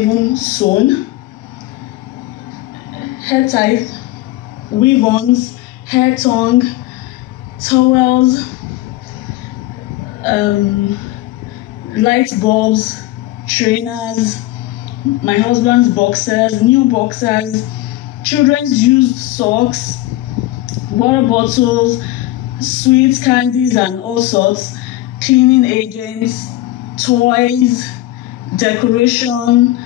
even sewn, hair tie, weave-ons, hair tongue, towels, light bulbs, trainers, my husband's boxers, new boxers, children's used socks, water bottles, sweets, candies, and all sorts, cleaning agents, toys, decoration,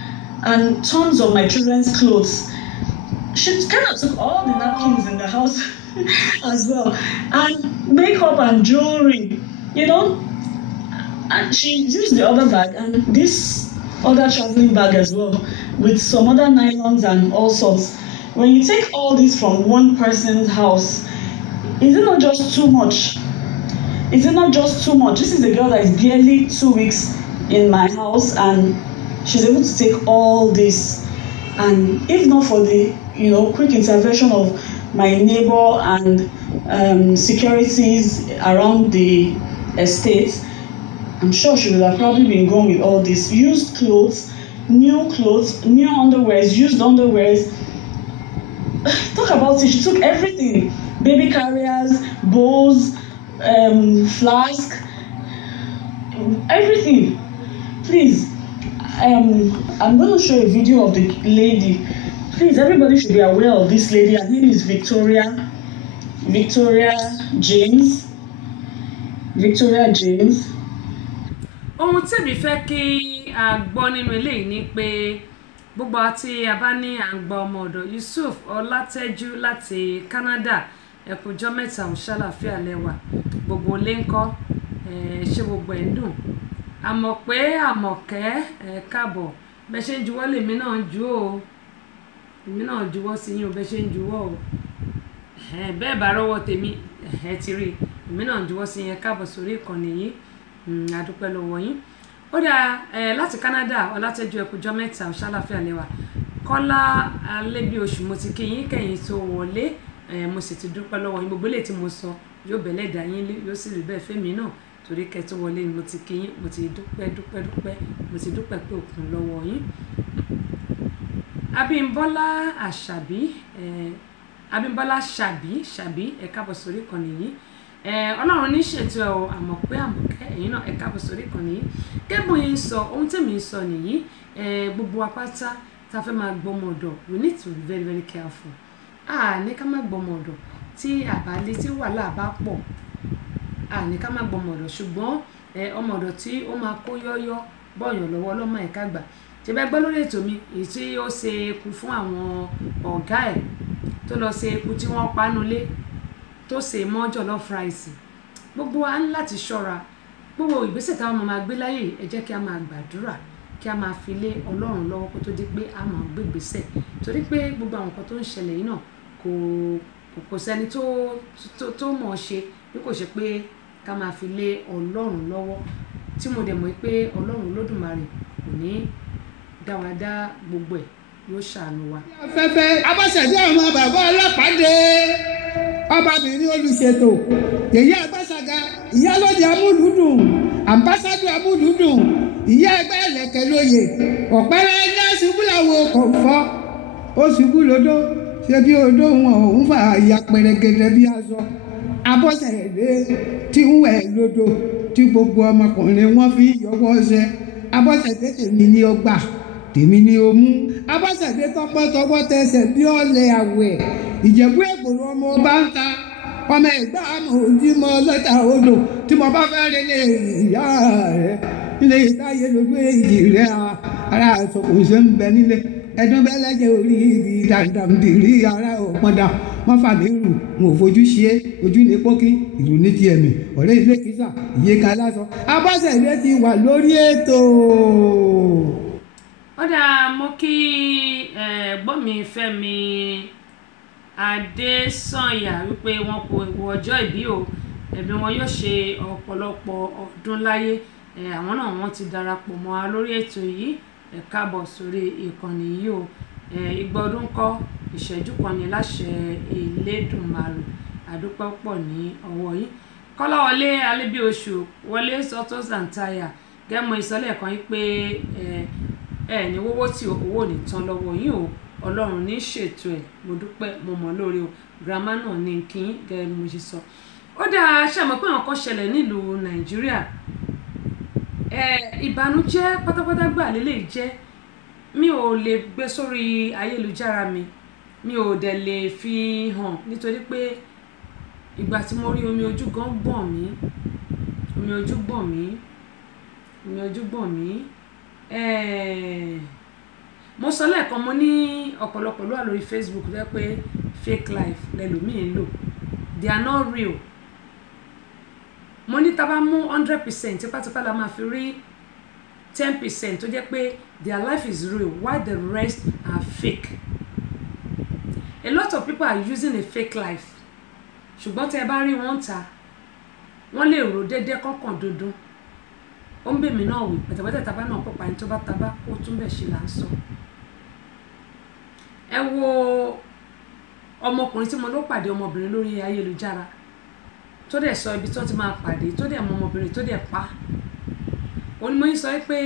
and tons of my children's clothes. She kind of took all the napkins in the house as well, and makeup and jewelry, you know. And she used the other bag and this other traveling bag as well, with some other nylons and all sorts. When you take all this from one person's house, is it not just too much? Is it not just too much? This is a girl that is barely 2 weeks in my house, and she's able to take all this. And if not for the, quick intervention of my neighbor and securities around the estate, I'm sure she would have probably been gone with all this. Used clothes, new underwears, used underwears. Talk about it. She took everything. Baby carriers, bowls, flask, everything. Please, I'm going to show a video of the lady. Please, everybody should be aware of this lady. Her name is Victoria James. Victoria James. Ohun tẹ́mi fẹ́ kí a gbọ́ nínú eléyìí ni pé gbogbo àti abáni à ń gba ọmọ ọ̀dọ̀ Yusuf Ọlátẹ́jú láti Canada ẹ̀kújọ́ mẹ́ta òṣàlàfíà lẹ́wà gbogbo ilé ńkọ́ ṣé gbogbo ẹ̀ ń dùn àmọ̀ pé Àmọ̀kẹ́ káàbọ̀ bẹ́ẹ̀ ṣe ń juwọ́ lèmi náà ju o èmi náà juwọ́ sí yín o bẹ́ẹ̀ ṣe ń juwọ́ o bẹ́ẹ̀ bá rọ́wọ́ tèmi ti rí èmi náà juwọ́ sí yín káàbọ̀ sórí ìkànnì yìí adúpẹ́ lọ́wọ́ yín ó dáa láti Canada Ọlátẹ́jú ẹ̀kújọ́ mẹ́ta òṣàlàfíà lẹ́wà Kọ́lá Alẹ́bíoṣù mo ti kí yín kẹ́yìn tó wọlé mo sì ti dúpẹ́ lọ́wọ́ yín gbogbo lè tí mo sọ yóò bẹ̀lẹ̀ dà yín yóò sì rí bẹ́ẹ̀ fẹ́mi náà torí kẹ́ tó wọlé ni mo ti kí yín mo ti dúpẹ́ mo ti dúpẹ́ pé òkun lọ́wọ́ yín. Abímbọ́lá Ṣàbí ẹ káàbọ̀ sórí ìkànnì yìí Ọlọ́run ní ṣètò ẹ̀ o àmọ̀ pé Àmọ̀kẹ́ ẹ̀yin náà ẹ káàbọ̀ sórí ìkànnì yìí kébùn yín sọ ohun tèmi ń sọ nìyí gbogbo apáta tá a fẹ́ máa gbọ́mọ ọ̀dọ̀ we need to be very very careful ní ká má gbọ́mọ ọ̀dọ̀ tí àbálẹ tí wàhálà bá pọ̀ ní ká má gbọ́mọ ọ̀dọ̀ ṣùgbọ́n ọmọ ọ̀dọ̀ tí ó máa kó yọ́yọ́ bọ̀yàn lọ́wọ́ ọlọ́mọ ẹ̀ka gbà tí bá gbọ́ lórí ètò mi èyí tí ó ṣe eku fún àwọn ọ̀gá ẹ̀ tó lọ ṣe eku tí wọ́n panulé tó ṣe mọ́ jọ̀lọ́fù ráìsì gbogbo wa ń láti ṣọ́ra gbogbo ìgbésẹ̀ táwọn máa gbé láyè ẹ jẹ́ kí a máa gbàdúrà kí a máa fi lé Ọlọ́run lọ́wọ́ kó tó di pé a máa gbé ìgbésẹ̀ torí pé gbogbo àwọn nǹkan tó ń ṣẹlẹ̀ yìí náà kò sẹ́ni tó mọ̀ ọ́ ṣe bí kò ṣe pé ká máa fi lé Ọlọ́run lọ́wọ́ tí mo dẹ̀ mọ̀ pé Ọlọ́run Olódùmarè kò ní dá wa dá gbogbo ẹ̀ yóò ṣàánú wa. afẹ́fẹ́ abọ́sẹ̀dé ọmọ bàbá ọlọ́pàá dé ọbabìnrin olùṣètò yèyí àgbàṣàgà ìyálóde amúlùdùn àmbásádù amúlùdùn ìyá ẹgbẹ́ ẹ̀lẹ́kẹ̀ lóye ọ̀pẹ́rẹ́ ẹgbẹ́ ṣubú làwọn kò fọ́ ó ṣubú lódó ṣe bí odó wọn òun fà ya pẹrẹgẹdẹ bí aṣọ abọ́sẹ̀dé tí ń wẹ̀ lódò tí gbogbo ọmọkùnrin wọn fi yọwọ́ ṣe abọ́sẹ̀dé tèmi ní ọgbà tèmi ní omú abọ́sẹ̀dé tọpọ́tọpọ́ tẹsẹ̀ bí ọ̀lẹ̀ àwẹ̀ ìjẹ̀bú ègbòrò ọmọ ọba ń ta ọmọ ẹ̀gbá àmọ̀ ojúmọ́ lọ́tà odò tí mo bá fẹ́ rí lè ìyá rẹ̀ nílé ìtayé lójú èyí rẹ̀ ara àsọkùn ṣe ń bẹ nílé ẹdún bẹ́lẹ́jẹ̀ orí ibi dàndàmdìrí ara ọ̀pọ̀dà wọ́n fà mí rù wọn ò fojú ṣe ojú ní pókí ìlú ní ti ẹ̀mí ọ̀rẹ́ ilé kìsà ìyé kan lásọ Abọ́sẹ̀dé ti wà lórí ètò. ó dáa mo kí ẹ̀gbọ́n mi Fẹ́mi Adésànyà wípé wọn kò wọ ọjọ́ ìbí o ẹ̀bí wọn yóò ṣe ọ̀pọ̀lọpọ̀ ọdún láyé àwọn náà wọ́n ti darapọ̀ mọ́ wa lórí ètò yìí ẹ káàbọ̀ sórí ìkànnì yìí o igba ọdún kọ́ ìṣẹ́jú kan ní láṣẹ Elédùmarè àdúpẹ́ pọ̀ ní ọwọ́ yìí Kọ́láwọlé Alẹ́bíoṣù Wọlé Autos and Tire gẹ́mọ ìsọ̀lẹ̀ kan yìí pé ẹ ní wọ́wọ́ tí owó ní tán lọ́wọ́ yín o ọlọ́run ní ṣètò ẹ̀ mo dúpẹ́ mo mọ̀ lórí o grandma náà ní kí n gẹ́gẹ́ bí mo ṣe sọ. Ó dáa ṣàmọ̀ pé àwọn kan ṣẹlẹ̀ nílùú Nàìjíríà ìbànújẹ́ pátápátá gbà lélẹ̀ jẹ́ mi ò lè gbé sórí ayélujára mi ò dẹ̀ lè fi hàn nítorí pé ìgbà tí mo rí omi ojú gan gbọ̀n mí omi ojú gbọ̀n mí mo sọ lẹ́ẹ̀kan mo ní ọ̀pọ̀lọpọ̀ ló wà lórí Facebook rẹ pé fake life lẹ́lòmíì ń lò they are not real. Mo ní tá bá mú 100% tipátipá la máa fi rí 10% tó jẹ́ pé their life is real while the rest are fake. A lot of people are using a fake life ṣùgbọ́n tẹ́ bá rí wọn ta wọ́n lè rò déédéé kọ́kàn dúdú ó ń bèmí náà wí pẹ̀tẹ̀pẹ̀tẹ̀ tábà náà pọ̀pá ní tó bá tábà ó tún bẹ̀ ṣe là ń sọ. Ẹ wo ọmọkùnrin tí mo ló pàdé ọmọbìnrin lórí ayélujára tó dẹ̀ sọ ibi tó ti máa pàdé tó dẹ̀ mọ ọmọbìnrin tó dẹ̀ pa onímọ̀ yìí sọ pé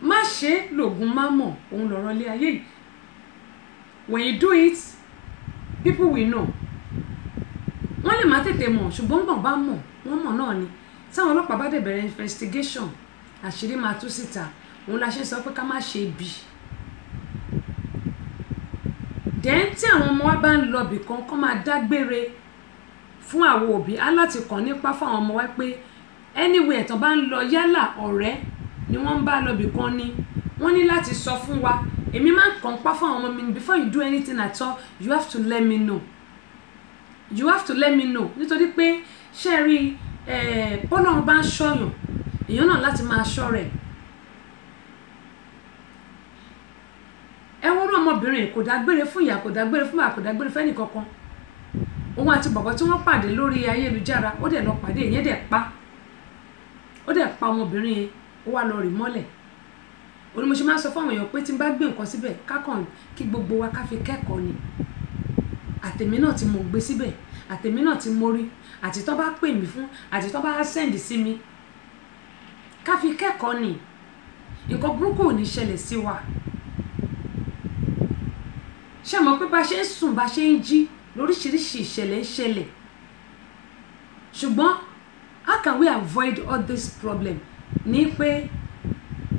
má ṣe lògùn má mọ̀ òun lọ̀rọ̀ ilé ayé yìí when you do it people will know. Wọ́n lè má tètè mọ̀ ṣùgbọ́n gbọ̀n bá mọ̀ wọ́n mọ̀ náà ni táwọn ọlọ́pàá bá dẹ̀ bẹ̀rẹ̀ investigation àṣírí máa tú síta òun la ṣe sọ pé ká má ṣe bí. Then tí àwọn ọmọ wa bá ń lọ bì kan kọ́ máa dágbére fún àwọn òbí á láti kàn nípa fún àwọn ọmọ wa pé anywhere tó bá ń lọ yálà ọ̀rẹ́ ni wọ́n ń bá lọ bì kan ni wọ́n ní láti sọ fún wa. Èmi máa ń kàn pa fún àwọn ọmọ mi before you do anything at all you have to let me know. You have to let me know nítorí pé ṣe rí bọ́lọ́run bá ń ṣọ́yàn èèyàn náà láti máa ṣọ́ rẹ̀. Ẹ wọ́n rán ọmọbìnrin kò dágbére fún ìyá kò dágbére fún bàbá kò dágbére fẹ́ni kankan òun àti bàbá tí wọ́n pàdé lórí ayélujára ó dẹ̀ lọ pàdé ìyẹn dẹ̀ pa ọmọbìnrin yẹn ó wá lọ rì mọ́lẹ̀. Òní mo ṣe máa ń sọ fún àwọn èèyàn pé tí n bá gbé nǹkan síbẹ̀ kákan kí gbogbo wa ká fi kẹ́kọ̀ọ́ ni àtẹ̀mí náà tí mo gbé síbẹ̀ àtẹ̀mí náà tí mo rí àti tó bá pè mí fún àti tó bá send sí mi ká fi kẹ́kọ̀ọ́ ni nǹkan burúkú ò ní ṣẹlẹ̀ sí wa. Ṣé mọ̀ pé bá ṣe ń sùn bá ṣe ń jí lóríṣiríṣi ìṣẹ̀lẹ̀ ń ṣẹlẹ̀ ṣùgbọ́n how can we avoid all this problem ní pé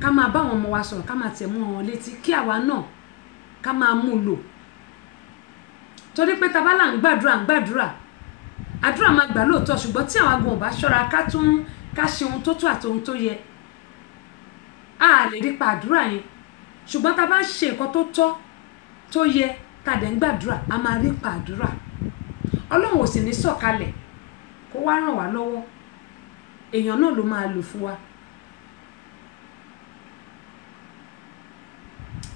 ká máa bá àwọn ọmọ wa sọ̀rọ̀ ká máa tẹ̀ mọ́ wọn létí kí àwa náà ká máa mú lò torí pé tabálà ń gbàdúrà àdúrà máa gbà lóòótọ́ ṣùgbọ́n tí àwọn agbọ̀n bá ṣọ́ra ká ṣe ohun tó tó àti ohun tó yẹ a lè rí pa àdúrà yẹn ṣùgbọ́n tá a bá ń ṣe nǹkan tó tọ́ tó yẹ tá a dẹ̀ ń gbàdúrà a máa rí pa àdúrà Ọlọ́run ò sì ní sọ̀kalẹ̀ kó wá ràn wá lọ́wọ́ èèyàn náà ló máa lò fún wa.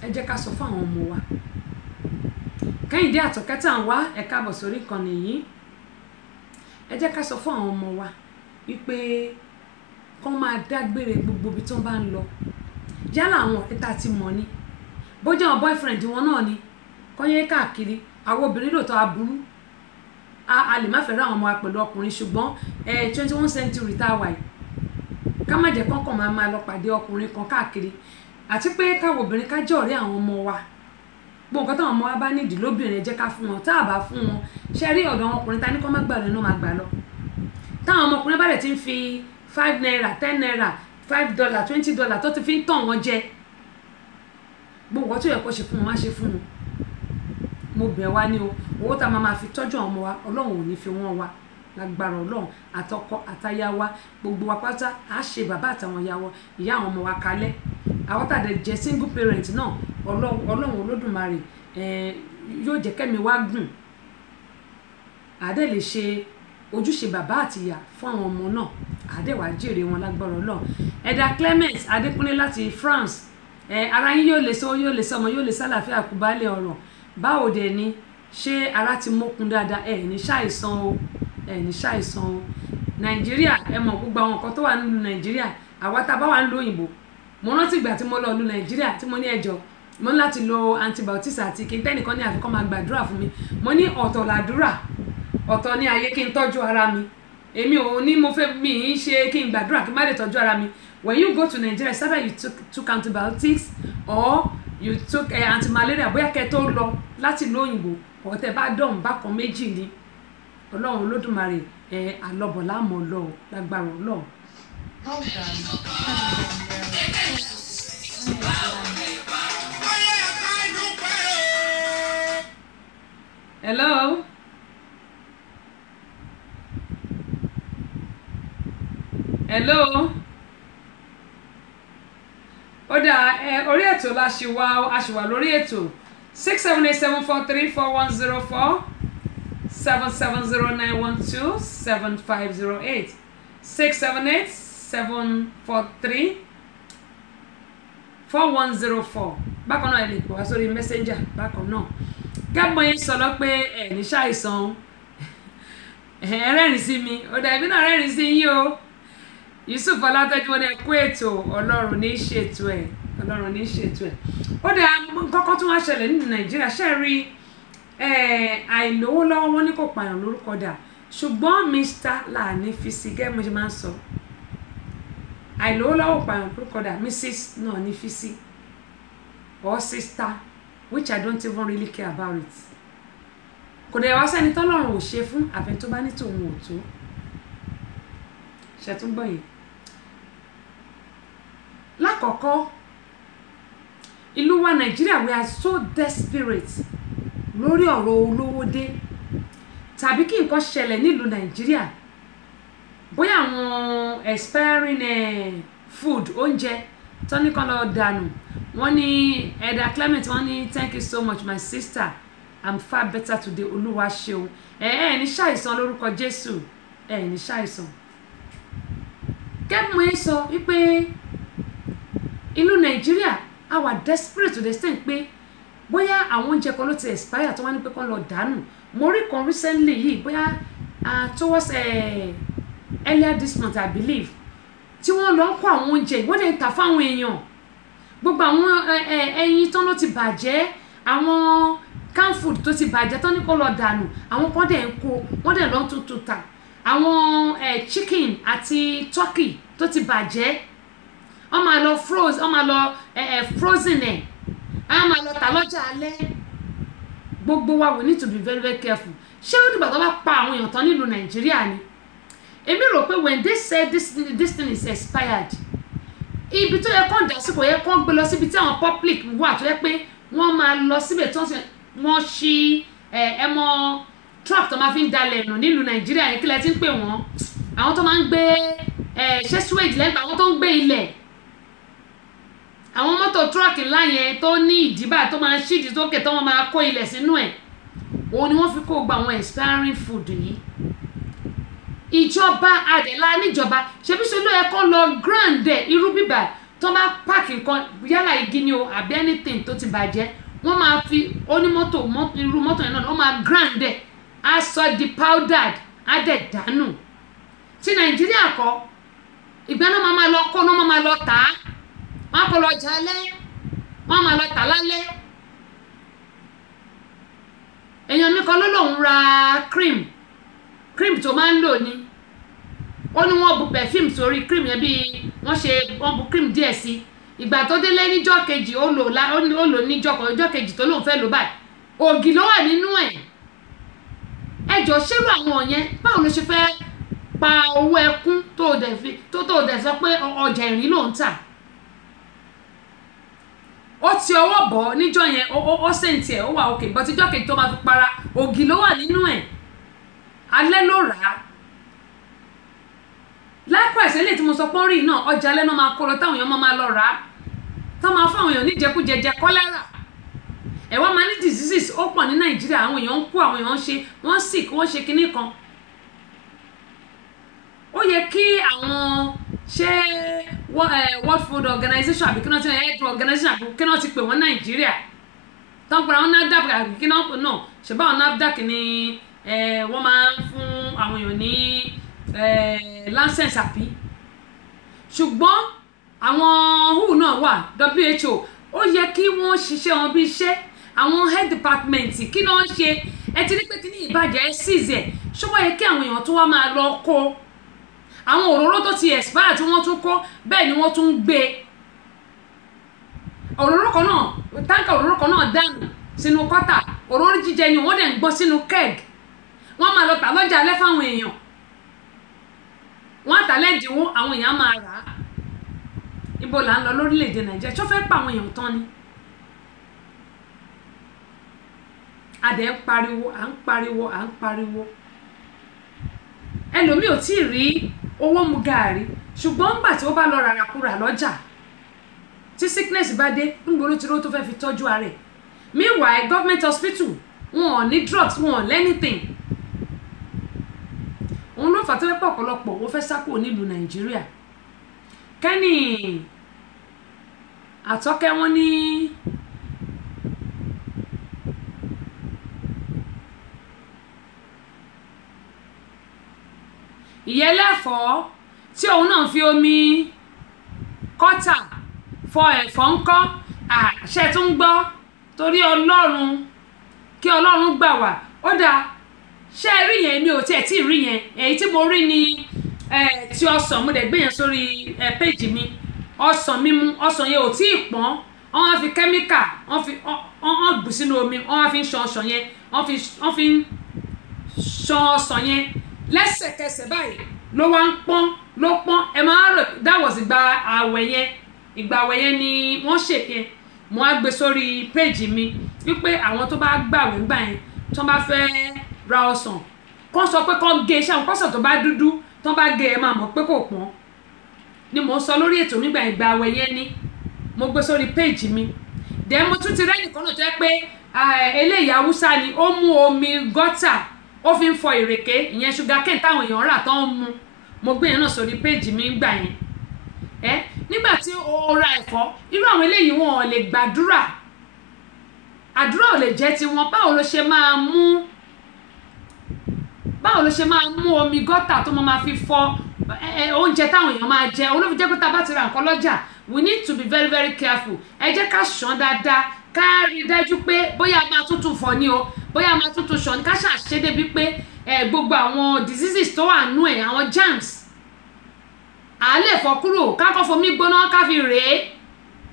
Ẹ jẹ́ ká sọ fún àwọn ọmọ wa Kẹ́hìndé Àtọ̀kẹ́ tá ń wá ẹ káàbọ̀ sórí ìkànnì yìí ẹ jẹ́ ká sọ fún àwọn ọmọ wa wípé kán máa dágbére gbogbo ibi tó bá ń lọ yálà àwọn ọ̀rẹ́ tá ti mọ̀ ni bójú àwọn boyfriend wọn náà ni kọ́ yẹ káàkiri àwọn obìnrin lóòótọ́ aburú a lè má fẹ́ ra àwọn ọmọ wa pẹ̀lú ọkùnrin ṣùgbọ́n 21st century tá a wà yìí ká má jẹ́ kọ́kàn máa lọ pàdé ọkùnrin kan káàkiri àti pé káwọn obìnrin ká jẹ́ ọ̀rẹ́ àwọn ọmọ wa gbogbo nǹkan táwọn ọmọ wa bá nídìí lóbìnrin ẹ jẹ́ ká fún wọn tá a bá fún wọn ṣe rí ọ̀dọ̀ àwọn ọkùnrin ta ní kó má gbà lẹ́nu máa gbà lọ táwọn ọmọkùnrin bá rẹ̀ ti ń fi 5 naira 10 naira $5 $20 tó ti fi ń tàn wọ́n jẹ gbogbo tó yẹ kó ṣe fún wọn má ṣe fún wọn. Mo bẹ̀ wá ní o owó tá a máa fi tọ́jú àwọn ọmọ wa Ọlọ́run ò ní fi wọ́n wa lágbára Ọlọ́run àtọkọ àtaya wa gbogbo wa pátá á ṣe bàbá àtàwọn ìyá àwọn ọmọ wa kalẹ̀ àwọn tàdé jẹ́ single parent náà Ọlọ́run Olódùmarè yóò jẹ́ kẹ́mi wá gùn àdé lè ṣe ojúṣe bàbá àti ìyá fún àwọn ọmọ náà àdé wàá jèrè wọn lágbára Ọlọ́run. Ẹ̀dà Clement Adékúnlé láti France ara yín yóò lè sọ ọmọ yóò lè sálàáfíà kú baálé ọ̀rọ̀ báwo dẹ̀ ni ṣé ara ti mókun dáadáa ní ṣàìsàn o Nàìjíríà ẹ mọ̀ gbogbo àwọn nǹkan tó wà nínú Nàìjíríà àwa tá a bá wà ń lo òyìnbó mo rántí ìgbà tí mo lọ lu Nàìjíríà tí mo ní ẹjọ́ mo ní láti lo antibiotics àti kí n tẹ́nìkan ní àfikún máa gbàdúrà fún mi mo ní ọ̀tọ̀ làdúrà ọ̀tọ̀ ní ayé kí n tọ́jú ara mi èmi ò ní mo fẹ́ mi ń ṣe kí n gbàdúrà kí n má lè tọ́jú ara mi when you go to Nigeria it's either you took antibiotics or you took anti-malaria bóyá kẹ́ tó lọ láti ìlú òyìnbó ọ̀tẹ̀ bá dọ̀hún bákan méjì ni ọlọ́run olódùmarè àlọ́bọ̀ láàmú lọ lágbára ọlọ́run. Hello. Hello. Ó dà orí ètò la ṣì wà lórí ètò 678743410 770912750 678743410 bákan náà ẹ lè pè wá sórí messenger bákan náà gábọn yín sọ lọ pé ẹ ní ṣàìsàn rẹ́rìn sí mi ó dà ẹbí náà rẹ́rìn sí yín o Yusuf Ọlátẹ́jú wọn ẹ kú ètò Ọlọ́run ní ṣètò ẹ̀ Ọlọ́run ní ṣètò ẹ̀ ó dà kọ́kọ́ tún wá ṣẹlẹ̀ nínú Nàìjíríà ṣe rí àìlówó lọ́wọ́ wọn ní kò pààyàn lórúkọ dà ṣùgbọ́n Mr. láàní fi sí gẹ́gẹ́ mo ṣe máa ń sọ àìlówó lọ́wọ́ pààyàn lórúkọ dà Mrs. náà ní fi sí or sister which I don't even really care about it kò dẹ̀ wá sẹ́ni tọ́lọ́run ò ṣe fún àfẹ́ tó bá ní tòun ò tó ṣètúngbọ̀n yìí lákọ̀ọ́kọ́ ìlú wa Nàìjíríà we are so desperate lórí ọ̀rọ̀ olówó dé tàbí kí nǹkan ṣẹlẹ̀ nílùú Nàìjíríà bóyá àwọn expiring food oúnjẹ tó ní kan lọ dànù wọ́n ní Edda Clement wọ́n ní thank you so much my sister I'm far better today olúwa ṣeun ní ṣàìsàn lórúkọ Jésù ní ṣàìsàn kẹ́mi ẹ sọ wípé ìlú Nàìjíríà a wà desperate to the extent pé bóyá àwọn oúnjẹ kan ló ti expire tó wá ní pé kán lọ dànù mo rí kan recently yìí bóyá towards earlier this month I believe tí wọ́n lọ kó àwọn oúnjẹ wọ́n dẹ̀ ń tà fáwọn èèyàn gbogbo àwọn ẹyin tán ló ti bàjẹ́ àwọn canned food tó ti bàjẹ́ tán ní kó lọ dànù àwọn kan dẹ̀ ń kó wọ́n dẹ̀ lọ tuntun tà àwọn chicken àti turkey tó ti bàjẹ́ wọ́n máa lọ frozen ẹ̀ a máa lọ tà lọ́jà alẹ́ gbogbo wa we need to be very very careful ṣé ó dìgbà tó bá pa àwọn èèyàn tán nílùú Nàìjíríà ni èmi rò pé when they say this thing is expired ibi tó yẹ kán dà sí kò yẹ kán gbé lọ síbi tí àwọn public wà tó yẹ pé wọ́n máa lọ síbẹ̀ tó wọ́n ṣí ẹmọ truck tó máa fi ń dalẹ̀ nù nílùú Nàìjíríà yẹn kí lẹ ti ń pè wọ́n àwọn tó máa ń gbé ṣé swage lẹ́gbàá àwọn tó ń gbé ilẹ̀ àwọn mọ́tò truck ńlá yẹn tó ní ìdíbà tó máa ń ṣídìí sókè tó wọ́n máa kó ilẹ̀ sínú ẹ̀ òun ni wọ́n fi kó gba àwọn expiring food yìí ìjọba àdẹ̀lá níjọba ṣebí ṣe ló yẹ kó lọ grand irú bíbà tó máa pààkì nǹkan yálà igi ni o àbí anything tó ti bàjẹ́ wọ́n máa fi onímọ́tò irú mọ́tò yẹn náà wọ́n máa grand á sọ di powdered á dẹ̀ dànù tí Nàìjíríà kọ́ ìgbà náà máa lọ kó náà máa lọ tà á wọ́n kò lọ jalè wọ́n máa lọ tà lálẹ́ èèyàn mi kan ló lòun ra cream tó máa ń lò ní ó ní wọ́n bu perfume sórí cream yẹn bí wọ́n bu cream díẹ̀ sí ìgbà tó délé níjọ́ kejì ó lò níjọ́ kejì tó lòun fẹ́ lò báyìí ògì ló wà nínú ẹ̀ ẹjọ́ ṣérú àwọn yẹn báwo ló ṣe fẹ́ pa owó ẹkún tó dẹ̀ sọ pé ọjà ìrìn ló ń tà ó ti ọwọ́ bọ̀ níjọ́ yẹn ó sèǹtì ẹ̀ ó wà òkè bọ́ tíjọ́ kejì tó máa fi para ògì ló wà nínú ẹ̀ alẹ́ ló rà á likewise eléyìí tí mo sọ pé ó rí náà ọjà alẹ́ náà máa kó lọ táwọn èèyàn máa lọ rà á tó máa fún àwọn èèyàn níjẹkújẹjẹ kọ́lẹ́rà ẹ̀wọ́n máa ní diseases ó pọ̀ ní Nàìjíríà àwọn èèyàn ń kú àwọn èèyàn ń ṣe wọ́n sick wọ́n ṣe kinní kan ó yẹ kí àwọn ṣé World Food Organization àbí kí wọ́n ti health organization àbí kí wọ́n ti pè wọ́n Nàìjíríà tó ń pè àwọn NAFDAC àbí kí wọ́n pè náà ṣùgbọ́n àwọn NAFDAC ni wọ́n máa ń fún àwọn èèyàn ní license àbí ṣùgbọ́n àwọn WHO náà wà WHO ó yẹ kí wọ́n ṣiṣẹ́ wọn bí iṣẹ́ àwọn health department kí ni wọ́n ṣe ẹ ti rí pé kí ní ìbàjẹ́ seize ẹ̀ ṣọ́wọ́ yẹ kí àwọn èèyàn tó wá máa lọ kó àwọn òróró tó ti expire tí wọ́n tún kó bẹ́ẹ̀ ni wọ́n tún gbé òróró kan náà táǹkà òróró kan náà dànù sínú kọ́tà òróró jíjẹ ni wọ́n dẹ̀ ń gbọ́ sínú keg wọ́n máa lọ tà lọ́jà alẹ́ fáwọn èèyàn wọ́n àtàlẹ́ ìdínwó àwọn èèyàn máa rà á ibo là ń lọ lórílẹ̀‐èdè Nàìjíríà tó fẹ́ pa àwọn èèyàn tán ni adẹ̀ ń pariwo à ń pariwo à ń pariwo ẹlòmíì ò tí ì rí owó mu gààrí ṣùgbọ́n ńgbà tí ó bá lọ ràràkúrà lọ́jà tí sickness bá dé ńgboro tí ó tó fẹ́ fi tọ́jú ara ẹ̀ meanwhile government hospital wọn ò ní drugs wọn ò lẹ́nìtìn òun ló fà tó fẹ́ pọ̀ ọ̀pọ̀lọpọ̀ wọ́n fẹ́ sápò nílùú Nàìjíríà kẹ́ni àtọ́kẹ́ wọn ní ìyẹlẹ́fọ́ tí òun náà fi omi kọ́tà fọ ẹ̀fọ́ ńkọ́ àṣẹ tó ń gbọ́ torí Ọlọ́run kí Ọlọ́run gbà wá ó dáa ṣé ẹ rí yẹn mi ò tiẹ̀ tí ì rí yẹn èyí tí mo rí ni tí ọsàn mo dẹ̀ gbé yẹn sórí péjì mi ọsàn mímu ọsàn yẹn ò tí ì pọ́n wọ́n á fi kẹ́míkà wọ́n bù sínú omi wọ́n á fi ń ṣan ọsàn yẹn wọ́n fi ń ṣan ọsàn yẹn lẹ́sẹ̀kẹsẹ̀ báyìí ló wá ń pọ́n ló pọ́n ẹ máa rò that was ìgbà àwẹ̀ yẹn ni wọ́n ṣe yẹn mo á gbé sórí péjì mi wípé àwọn tó bá gbàwẹ̀ ńgbà yẹn tó bá fẹ́ ra ọsàn kọ́ sọ pé kọ́ gé ṣáà kọ́sàn tó bá dúdú tó bá gé ẹ máa mọ̀ pé kò pọ́n ni mo sọ lórí ètò nígbà ìgbà àwẹ̀ yẹn ni mo gbé sórí péjì mi dẹ̀ mo tún ti rẹ́nìkan náà tó yẹ pé eléyìí Haúsá ni ó mú omi gọ́tà ó fi ń fọ ìrèké ìyẹn sugarcane táwọn èèyàn rà tó ń mu mo gbé yẹn náà sórí péjì mi gbà yẹn nígbà tí o ra ẹ̀fọ́ irú àwọn eléyìí wọn ò lè gbàdúrà àdúrà ò lè jẹ́ tiwọn báwo ló ṣe máa mú omi gọ́tà tó máa fi fọ oúnjẹ táwọn èèyàn máa jẹ olóòfin jẹ́ pé tá a bá ti ra nǹkan lọ́jà we need to be very very careful ẹ jẹ́ ká ṣàn dáadáa ká rí i dájú pé bóyá a máa tuntun fọ ni o bóyá a máa tuntun ṣàn ní ká ṣàṣe débi pé gbogbo àwọn diseases tó wà nú ẹ̀ àwọn germs à lè fọ kúrò ká kọ́ fomi gbóná ká fi rèé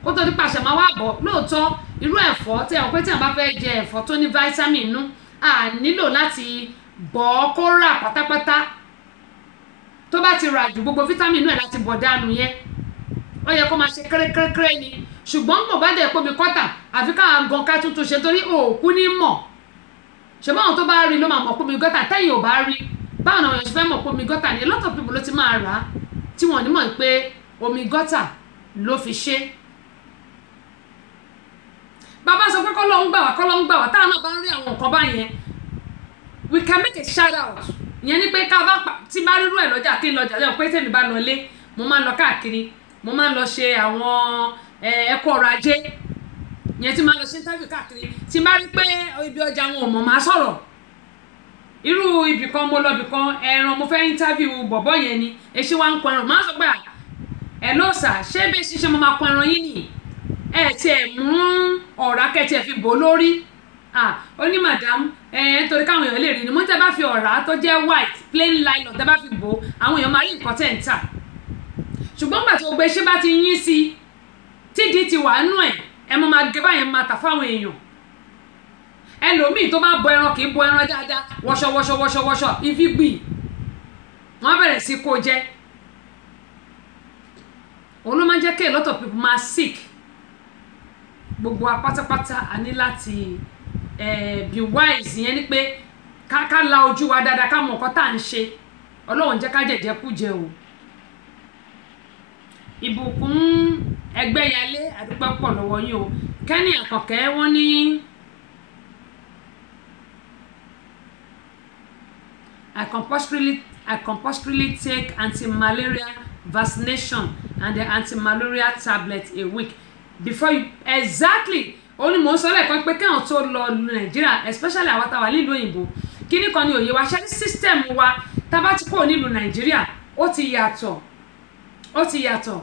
kó tó di pàṣẹ máa wà bọ̀ lóòótọ́ irú ẹ̀fọ́ tí àwọn pé tí àwọn bá fẹ́ jẹ ẹ̀fọ́ tó ní vitamin nú à nílò láti bọ̀ kó rà pátápátá tó bá ti rà jù gbogbo vitamin nú ẹ̀ láti bọ̀ dànù yẹn ó yẹ kó máa ṣe kéré ni ṣùgbọ́n kò bá dẹ̀ pómi kọ́tà àfi káwọn gan ká tuntun ṣe torí òkú ní mọ̀ ṣùgbọ́n àwọn tó bá rí ló máa mọ̀ pómi gọ́tà tẹ́yìn ò bá rí báwọn àwọn èèyàn ṣe fẹ́ mọ̀ pómi gọ́tà ni a lot of people ló ti máa rà á tí wọ́n ní mọ̀ pé omi gọ́tà ló fi ṣe. bàbá sọ pé kọ́lọ́ ń gbà wá táwọn náà bá ń rí àwọn nǹkan báyẹn we can make a shout out ìyẹn ni pé ká bá tí bá rírú ẹ̀ lọ́jà kí n lọ́jà lẹ́yìn pé tèmi bá lọ lé mo máa ń lọ káàkiri mo máa ń lọ ṣe àwọn ẹ̀kọ́ ọrọ̀ ajé yẹn tí máa lọ ṣe interview káàkiri tí bá rí pé ibi ọjà wọn ò mọ̀ máa sọ̀rọ̀ irú ibìkan mo lọ ibìkan ẹran mo fẹ́ interview bọ̀bọ̀ yẹn ni èsì wa ń kọ ẹran máa sọ pé ẹ ló sà ṣé bí ṣiṣẹ́ mo máa kọ ẹran yín nì ẹ tiẹ̀ mú ọ̀rá kẹ́tì ẹ̀ fi bò lórí ó ní madam nítorí káwọn èèyàn lè rí ni mo tẹ́ bá fi ọ̀rá tó jẹ́ white plain nylon tẹ́ bá fi bò àwọn èèyàn máa rí nǹkan tẹ̀ ń tà ṣùgbọ́n gbà tó gbé ṣé bá ti yín sí tídìí ti wà nú ẹ mọ máa gé báyẹn máa tà fáwọn èèyàn ẹlòmíì tó bá bọ ẹran kì í bọ ẹran dáadáa wọṣọ ifi gbì wọn bẹ̀rẹ̀ sí kó jẹ òun ló máa ń jẹ́ kí a lot of people máa sick gbogbo apátápátá a ní láti be wise yẹn ni pé ká la ojú wa dáadáa ká mọ nǹkan tá à ń ṣe Ọlọ́run jẹ́ ká jẹ̀jẹ̀ kú jẹ o ìbùkún Ẹgbẹ́yẹlé àdúpẹ́ pọ̀ lọ́wọ́ yín o Kẹ́ni Àkànkẹ́ wọ́n ní I compulsorily take anti-malaria vaccination and the anti-malaria tablet a week before you exactly ó ní mò ń sọ lẹ́ẹ̀kan pé kéèyàn tó lọ Nàìjíríà especially àwọn táwa nílùú òyìnbó kíní kan ní òye wa ṣe ní system wa tábà tí kò nílùú Nàìjíríà ó ti yàtọ̀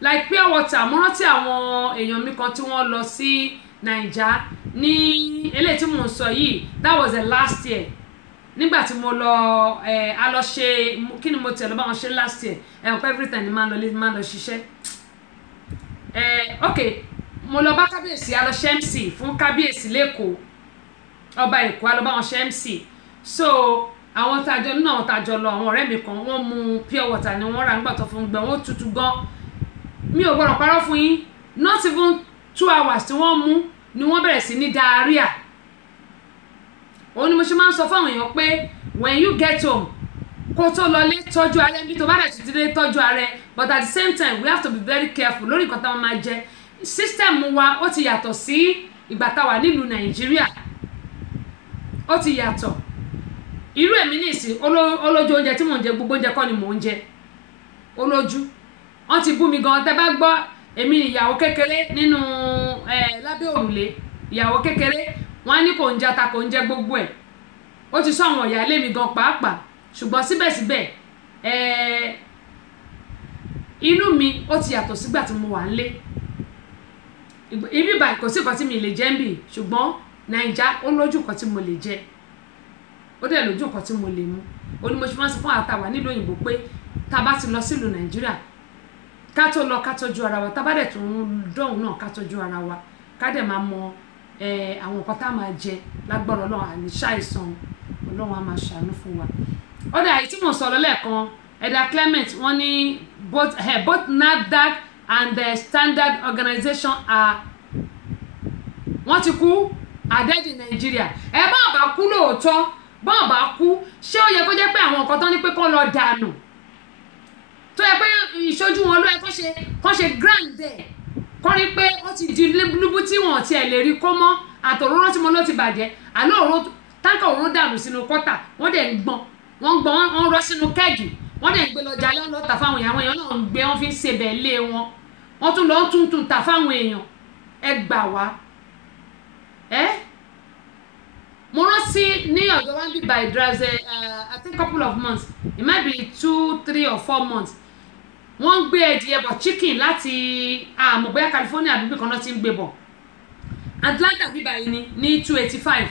like pure water mo rántí àwọn èèyàn mi kan tí wọ́n lọ sí Naija ní eléyìí tí mò ń sọ yìí that was the last year nígbà tí mo lọ a lọ ṣe kí ni mo tẹ̀ lọ bá wọn ṣe last year every time ni máa ń lọ ṣiṣẹ́ ok mo lọ bá kábíyèsí a lọ ṣe MC fún kábíyèsí lẹ́kọ̀ọ́ ọba Èkó a lọ bá wọn ṣe MC so àwọn tàjọ nínú àwọn tàjọ lọ àwọn ọ̀rẹ́ mi kan wọ́n mu pure water ni wọ́n ra nígbà tó fún gbẹ wọ́n tutù gan mi ò gbọ́dọ̀ parọ́ fún yín not even 2 hours tí wọ́n mú ni wọ́n bẹ̀rẹ̀ sí ní diarrhea òun ni mo ṣe máa ń sọ fáwọn èèyàn pé when you get home kó tó lọlé tọ́jú ara ẹbí tó bá dẹ̀ ti dé tọ́jú ara ẹ but at the same time we have to be very careful lórí nǹkan táwọn máa jẹ system wa ó ti yàtọ̀ sí ìgbà táwa nílùú Nàìjíríà ó ti yàtọ̀ irú èmi ní ìsìn olójú oúnjẹ tí mò ń jẹ gbogbo oúnjẹ kọ́ ni mò ń jẹ olójú wọ́n ti bú mi gan tẹ́ bá gbọ́ èmi ìyàwó kékeré nínú lábẹ́ òrùlé ìyàwó kékeré wọ́n ní kò ń jata kò ń jẹ gbogbo ẹ̀ ó ti sọ àwọn ìyáálé mi gan pàápàá ṣùgbọ́n síbẹ̀síbẹ̀ inú mi ó ti yàtọ̀ sígbà tí mo wà ń lé ibi ìbàdàn kò sí nǹkan tí mi lè jẹ ń bì ṣùgbọ́n Naija ó lójú nǹkan tí mo lè jẹ ó dẹ̀ lójú nǹkan tí mo lè mu ó ní mo ṣe máa ń sọ fún àtàwà nílùú òyìnbó pé tá a bá ti lọ sílùú Nàìjíríà ká tó lọ ká tọ́jú ara wa tá a bá dẹ̀ tún dọ̀hún náà ká tọ́jú ara wa ká dẹ̀ máa mọ àwọn nǹkan tá a máa jẹ lágbára Ọlọ́run àní ṣàìsàn Ọlọ́run á máa ṣàánú fún wa ó dẹ̀ àyè tí mo sọ̀rọ̀ lẹ́ẹ̀kan Ẹ̀dà Clement wọ́n ní both NAFDAC and the Standard Organization wọ́n ti kú àdẹ́dì Nàìjíríà bá bá kú lóòótọ́ bá bá kú ṣé ó yẹ kó jẹ́ pé àwọn nǹkan tó ní pé kó lọ dànù tó yẹ pé ìṣojú wọn ló yẹ kó ṣe grand day kó rí pé ó ti di lúbú tí wọn ti ẹ̀ lè rí kó mọ́ àtòróró tí mo ló ti bàjẹ́ àlọ́ òró táǹkà òró dànù sínú kọ́tà wọ́n dẹ̀ ń gbọ́n wọ́n rọ́ sínú kẹ́ẹ̀gì wọ́n dẹ̀ ń gbé lọ́jà lọ́ọ́ tà fáwọn èèyàn náà ń gbé wọ́n fi ń ṣe bẹ̀ lé wọ́n tún lọ́ọ́ tuntun tà fáwọn èèyàn ẹ gbà wá mo rántí ní ọ̀dọ̀ wa bí by drive I think couple of months it might be 2, 3 or 4 months wọ́n ń gbé ẹdìyẹ bọ̀ chicken láti àmọ̀ bóyá California àbíbí kan náà ti ń gbé bọ̀ Atlanta bíbá yìí ní 285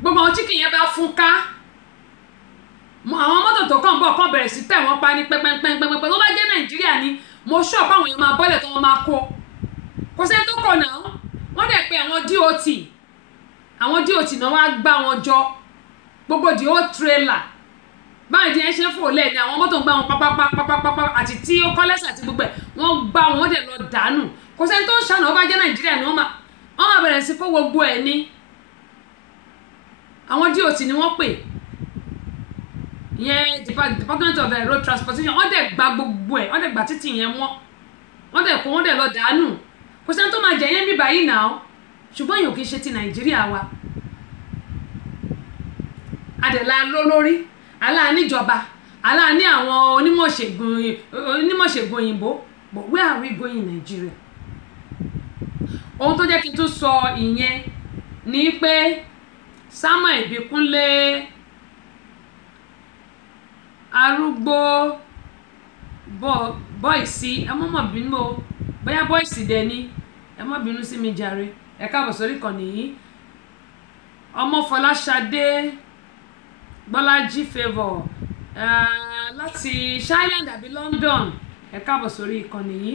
gbogbo àwọn chicken yẹn bá fún ká àwọn mọ́tò tó kàn bọ̀ kàn bẹ̀rẹ̀ sí tẹ̀ wọ́n pa ní pẹ́pẹ́pẹ́pẹ́ tó bá jẹ́ Nàìjíríà ni mo ṣọ́ọ̀bù àwọn èèyàn máa bọ́lẹ̀ tó wọ́n máa kó sẹ́ni tó kọ̀ náà wọ́n dẹ̀ pé àwọn DOT náà wá gbá wọn jọ gbogbo the whole trailer báyìí di ẹ ṣe fò lẹ́ẹ̀ ni àwọn mọ́tò ń gbá wọn pápápápápápá àti tí ó kọ́lẹ́sì àti gbogbo ẹ̀ wọ́n gbá wọn dẹ̀ lọ dànù kò sẹ́ni tó ń ṣàná ó bá jẹ́ Nàìjíríà ni wọ́n máa bẹ̀rẹ̀ sí kó gbogbo ẹ̀ ní àwọn DOT ni wọ́n pè ìyẹn Department of Road Transportation wọ́n dẹ̀ gba gbogbo ẹ̀ wọ́n dẹ̀ gba títì yẹn wọ́n dẹ̀ kó wọ́n dẹ̀ lọ dànù kò sẹ́ni tó máa jẹ yẹn bí báyìí náà ṣùgbọ́n èèyàn kì í ṣe ti Nàìjíríà wa adẹ̀la lólórí aláàníjọba aláàní àwọn onímọ̀ṣègùn òyìnbó but where are we going in Nigeria? ohun tó jẹ́ kí n tún sọ ìyẹn ni pé Samuel Ìbíkúnlé arúgbó bọ́ìsì ẹ mọ́ bínú o bóyá bọ́ìsì dẹ̀ ni ẹ má bínú sí mi jàre ẹ káàbọ̀ sórí kan nìyí ọmọ Fọláṣadé Bọ́lájí Favour láti Ireland àbí London ẹ káàbọ̀ sórí ìkànnì yìí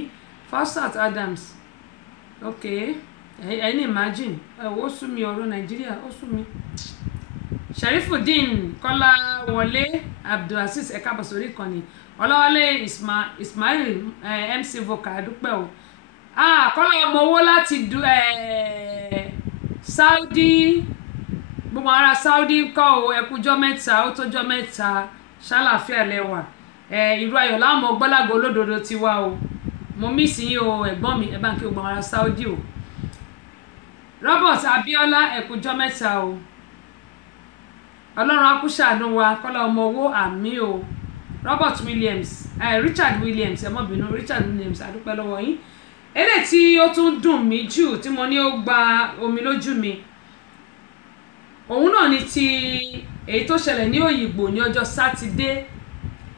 Faustat Adams ok ẹni imagine ó sú mi ọ̀rọ̀ Nàìjíríà ó sú mi Sharifudeen Kọ́láwọlé Abdulaziz ẹ káàbọ̀ sórí ìkànnì Ọláwálé Ismail MC Voka dúpẹ́ o kọ́lá ọmọ owó láti Saudi gbogbo ara Saudi kọ́ o ẹkújọ́ mẹ́ta ó tójọ́ mẹ́ta ṣàlàáfíà lẹ́wà ìlú ayọ̀ láwọn ọgbọ́lágo olódodo ti wá o mo mísì yín o ẹ̀gbọ́n mi ẹ bá ń kí gbogbo ara Saudi o Robert Abiola ẹkújọ́ mẹ́ta o Ọlọ́run akúṣàánú wa kọ́lá ọmọ owó àmì o Robert Williams Richard Williams ẹ má bínú Richard Williams àdúpẹ́ lọ́wọ́ yín eléyìí tí ó tún dùn mí jù tí mo ní ó gba omi lójú mi òun náà ni ti èyí tó ṣẹlẹ̀ ní Òyìngbò ní ọjọ́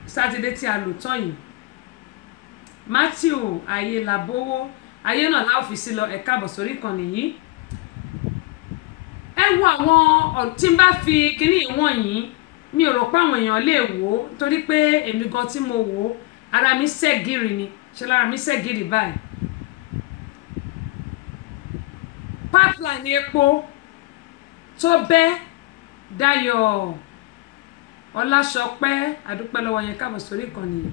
sátidé tí a lò tán yìí Matthew Ayélabówó ayé náà láòfíìsì lọ ẹ káàbọ̀ sórí ìkànnì yìí ẹ wo àwọn tí n bá fi kíní ìwọ̀nyí mi ò rò pé àwọn èèyàn lè wò ó torí pé èmi gan tí mo wò ó ara mi ṣẹ́gìrì ni ṣe lára mi ṣẹ́gìrì báyìí. pipeline epo tó bẹ́ Dayọ̀ Ọláṣọpẹ́ àdúpẹ́ lọ́wọ́ yẹn káàbọ̀ sórí ìkànnì yìí.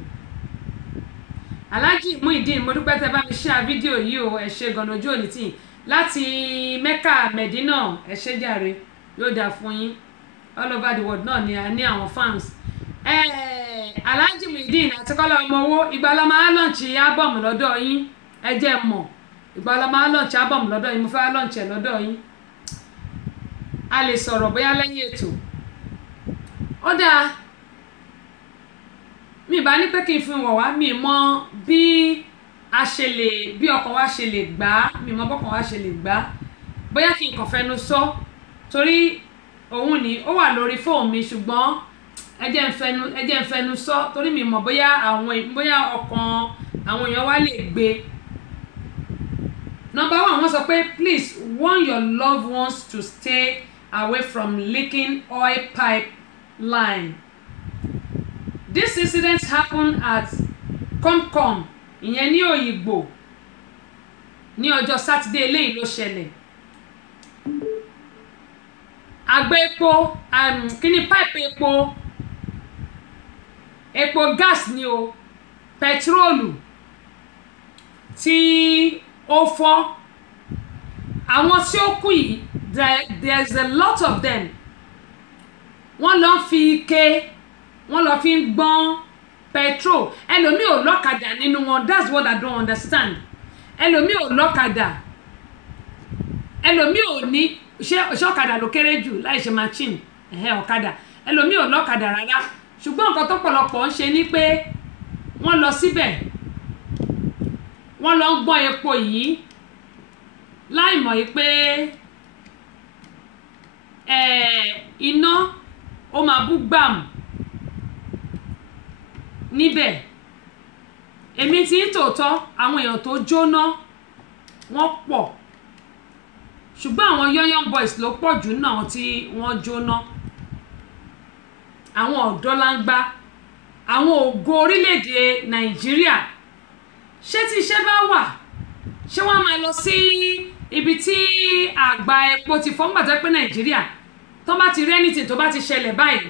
Alhaji Muideen mo dúpẹ́ tẹ́ bá mi share fídíò yìí o ẹ ṣé gan ojú òní tì láti Mecca Medina ẹ ṣé jàre yóò dáa fún yín all over the world náà ni a ní àwọn fans. Alhaji Muideen àti Kọ́lá Ọmọwó ìgbà la máa launch album lọ́dọ̀ yín ẹ jẹ́ mọ̀ ìgbà la máa launch album lọ́dọ̀ yín mo fẹ́ launch ẹ̀ lọ́dọ̀ yín a lè sọ̀rọ̀ bóyá lẹ́yìn ètò ó dáa mi bá ní pé kí n fi wọ̀ wá mi mọ bí a ṣe lè bí ọkàn wa ṣe lè gbà mi mọ bọ́kàn wa ṣe lè gbà bóyá kí n kàn fẹnu sọ torí òun ni ó wà lórí fóònù mi ṣùgbọ́n ẹ jẹ́ n fẹnu sọ torí mi mọ bóyá ọkàn àwọn èèyàn wa lè gbé. Number 1 wọ́n sọ pé please warn your loved ones to stay away from leaking oil pipeline. This incident happened at Comcom ìyẹn ní Òyìngbò ní ọjọ́ Sátidé eléyìí ló ṣẹlẹ̀. Àgbẹ̀ epo kíní pipe epo gas ni o pẹtiróòlù tí ó fọ́ àwọn tí ó kú yìí there's a lot of them wọ́n lọ fi ike wọ́n lọ fi ń gbọ́n petrol ẹlòmíì ò lọ́kadà nínú wọn that's what I don't understand ẹlòmíì ò lọ́kadà ẹlòmíì ò ní ṣé ọ̀kadà ló kéré jù láì ṣe machine ọ̀kadà ẹlòmíì ò lọ́kadà rárá ṣùgbọ́n nǹkan tó pọ̀lọpọ̀ ń ṣe ni pé wọ́n lọ síbẹ̀ wọ́n lọ ń gbọ́n epo yìí láì mọ̀ yìí pé iná ó máa bú gbàm níbẹ̀ èmi tí ń tòótọ́ àwọn èèyàn tó jóná wọ́n pọ̀ ṣùgbọ́n àwọn young boys ló pọ̀ jù náà tí wọ́n jóná àwọn ọ̀dọ́ láńgbá àwọn ògo orílẹ̀-èdè Nàìjíríà ṣé tí iṣẹ́ bá wà ṣé wọ́n máa lọ sí ibi tí àgbá epo ti fọ́ nígbà tó pé Nàìjíríà tó bá ti rí anything tó bá ti ṣẹlẹ̀ báyìí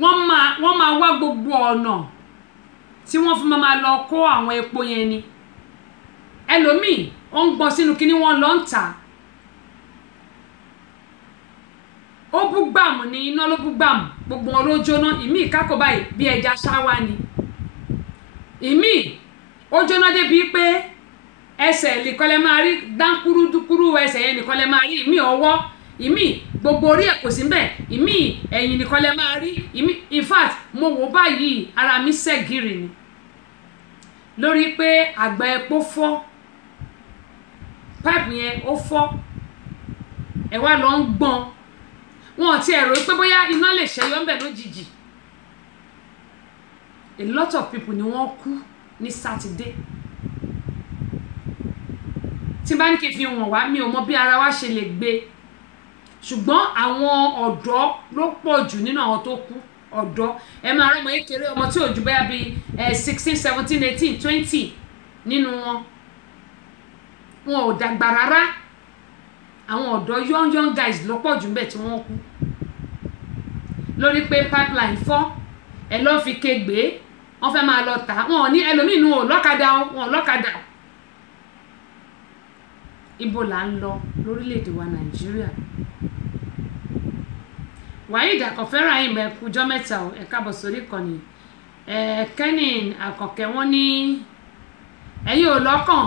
wọ́n máa wá gbogbo ọ̀nà tí wọ́n fi máa lọ kó àwọn epo yẹn ni ẹlòmíì ó ń gbọ́n sínú kíní wọ́n lọ ń tà ó bú gbàmù ní iná ló bú gbàmù gbogbo wọn ló jóná ìmí ìkákò báyìí bí ẹja ṣáwá ni ìmí ó jóná débi pé ẹsẹ̀ nìkan lẹ máa rí dáńkúrúdúkúrú ẹsẹ̀ yẹn nìkan lẹ máa rí ìmí ọwọ́ ìmí gbogbo orí ẹ̀ kò sí mbẹ̀ ìmí ẹ̀yìn nìkan lẹ máa rí ìmí in fact mo wò báyìí ara mi ṣẹ́gìrì ni lórí pé àgbá epo fọ́ pipe yẹn ó fọ́ ẹ wá lọ ń gbọ́n wọn ò tiẹ̀ rò pé bóyá iná lè ṣẹyọ ńbẹ̀ lójijì a lot of people ni wọ́n kú ní Sátidé tí bá ní kí n fi wọ̀n wá mi ò mọ bí ara wa ṣe lè gbé ṣùgbọ́n àwọn ọ̀dọ́ ló pọ̀ jù nínú àwọn tó kú ọ̀dọ́ ẹ máa rọ́mọ kékeré ọmọ tí ò ju bẹ́ẹ̀ bí 16 17 18 20 nínú wọn ò dàgbà rárá àwọn ọ̀dọ́ young guys ló pọ̀ jù ńbẹ̀ tí wọ́n kú lórí pé pipeline fọ́ ẹ lọ́ fi kégbé wọ́n fẹ́ máa lọ tà wọn ò ní ẹlòmíì nù wọn ò lọ́kadà ibo là ń lọ lórílẹ̀‐èdè wa Nàìjíríà Waheed Akànfẹ́ràn yìí mẹ́kújọ́ mẹ́ta ẹ káàbọ̀ sórí ìkànnì Kenin Àkànkẹ́ wọ́n ní ẹ̀yin ò lọ́kàn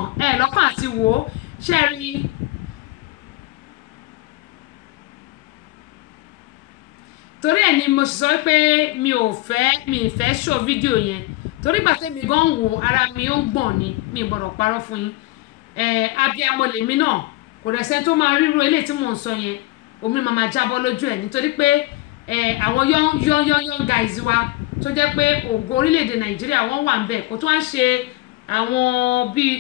àti wò ó ṣe rí torí ẹ̀ ni mo sọ pé mi ì fẹ́ ṣó fídíò yẹn torí gbàtẹ́ mi gan wò ara mi ó ń gbọ̀n ni mi gbọ́dọ̀ parọ́ fún yín abiyamọ lèmi náà kò rẹ̀ sẹ́ni tó máa ríro eléyìí tí mò ń sọ yẹn omi máa jábọ́ lójú ẹ̀ nítorí pé àwọn young guys wa tó jẹ́ pé ògo orílẹ̀-èdè Nàìjíríà wọ́n wà ń bẹ̀ kó tó wá ń ṣe àwọn bíi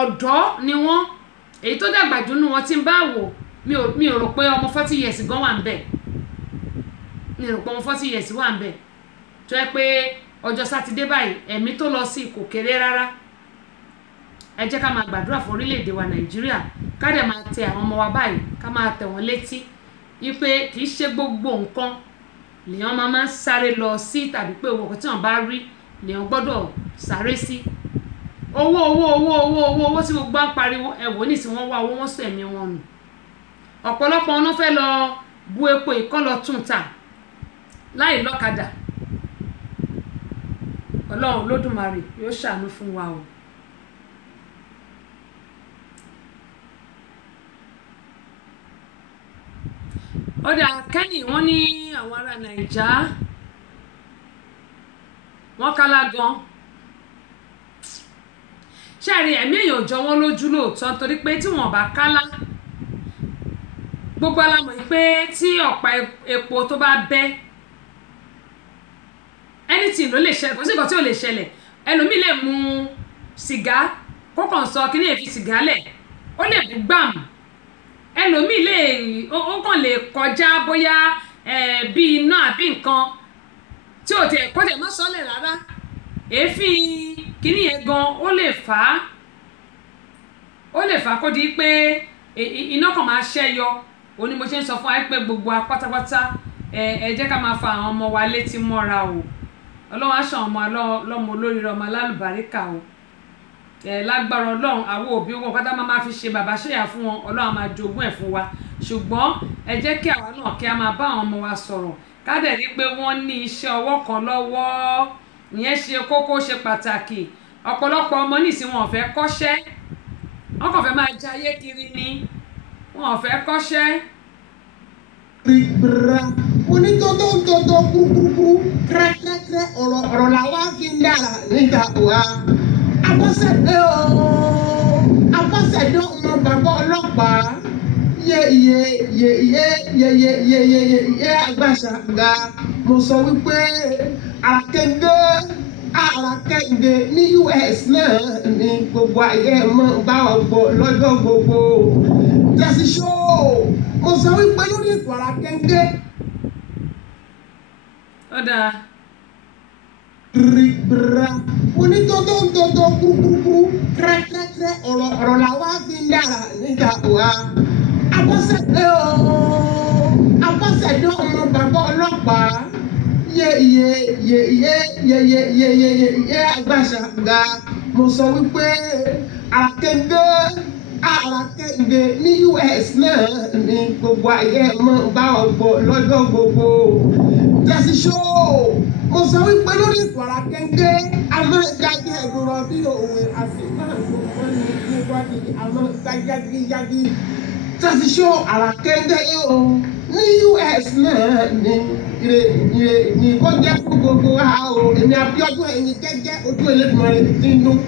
ọ̀dọ́ ni wọ́n èyí tó dàgbà jù nínú wọn tí ń bá wò mi ò rò pé ọmọ 40 years gan wà ń bẹ̀ mi ò rò pé ọmọ 40 years wà ń bẹ̀ tó yẹ pé ọjọ́ sátidé báyìí ẹ̀mí tó lọ sí kò kéré rárá ẹ jẹ́ ká máa gbàdúrà fún orílẹ̀-èdè wa Nàìjíríà ká dẹ̀ máa tẹ àwọn ọmọ wa báyìí ká máa tẹ̀ wọ́n létí wípé kì í ṣe gbogbo nǹkan lèèyàn máa ń sáré lọ sí tàbí pé owó tí wọ́n bá rí lèèyàn gbọ́dọ̀ sáré sí owó tí gbogbo ń pariwo ẹ̀wò ní tí wọ́n wá owó wọ́n sọ ẹ̀mí wọn nù ọ̀pọ̀lọpọ̀ ọ̀nà fẹ́ lọ bu epo ìkọ́ lọ tún ta láì lọ́kadà Ọlọ́run Olódùmarè yóò ṣàánú fún wa o. ọ̀dà kẹ́yìn wọ́n ní àwọn ará Nàìjà wọ́n kálá gan ṣẹ́ẹ̀rí ẹ̀mí èèyàn jọ wọ́n lójú lóòótọ́ nítorí pé tí wọ́n bá kálá gbogbo alámọ̀ pé tí ọ̀pá epo tó bá bẹ́ anything ló lè ṣẹlẹ̀ kò sí nǹkan tí ò lè ṣẹlẹ̀ ẹlòmíì lè mu sìgá kó kàn sọ kí ní èéfi sìgá lẹ̀ ó lè bú gbàm ẹlòmíì lè ó kàn lè kọjá bóyá bí iná àbí nǹkan tí ò tẹ̀ kó tẹ̀ má sọ́lẹ̀ rárá èéfín kíní yẹn gan ó lè fà á kó di pé iná kan máa ṣẹ́yọ ó ní mo ṣe ń sọ fún wa pé gbogbo apátápátá ẹ jẹ́ ká máa fa àwọn ọmọ wa létí mọ́ra o Ọlọ́run á ṣàn ọmọ lọ́mọ olóríire ọmọ alálùbáríkà o lágbára Ọlọ́run àwọn òbí wọn pátá máa fi ṣe bàbá ṣèyà fún wọn Ọlọ́run á máa jogún ẹ̀ fún wa ṣùgbọ́n ẹ jẹ́ kí àwa náà kí a máa bá àwọn ọmọ wa sọ̀rọ̀ ká dẹ̀ rí pé wọ́n ní iṣẹ́ ọwọ́ kan lọ́wọ́ ìyẹn ṣe kókó ṣe pàtàkì ọ̀pọ̀lọpọ̀ ọmọ nísìnyí wọn ò fẹ́ kọ́ṣẹ́ wọn kàn fẹ́ máa jayé kiri ni wọn ò fẹ́ kọ́ṣẹ́. onítọ́tọ́tọ́tọ́ kúrúkúrú kẹ́rẹ́kẹ́rẹ́ ọ̀rọ̀ làwa fi ń dára níta wa. Abọ́sẹ̀dé ọmọ bàbá ọlọ́pàá yẹ Agbáṣàgà mo sọ wípé àràkẹ́gbẹ́ ní US náà ní gbogbo ayé mọ́ bá ọgbọ́ lọ́jọ́ gbogbo tẹ̀sí ṣó mo sọ wípé lórí ètò àràkẹ́gbẹ́. ọ̀dà onítọ́tọ́tọ́tọ́ kúrúkúrú kẹ́rẹ́kẹ́rẹ́ ọ̀rọ̀ làwa fi ń dára níta wa. Abọ́sẹ̀dé ọmọ bàbá ọlọ́pàá yẹ Agbáṣàgà mo sọ wípé àràkẹ́gbẹ́ ní US náà ní gbogbo ayé mọ́ bá ọgbọ́ lọ́jọ́ gbogbo tẹ̀sí ṣó mo sọ wípé lórí ètò àràkẹ́gbẹ́ àmọ́ jáde ẹ̀gbọ́n bí òwe àfihàn gbogbo ní níwájú àmọ́ gbájágíjágí tẹ̀sí ṣó àràkẹ́gbẹ́ ní US náà ní kó jẹ́ fún gbogbo wa o èmi Abíọ́dún ẹ̀yin gẹ́gẹ́ ojú Elédùmarè ti ń dún.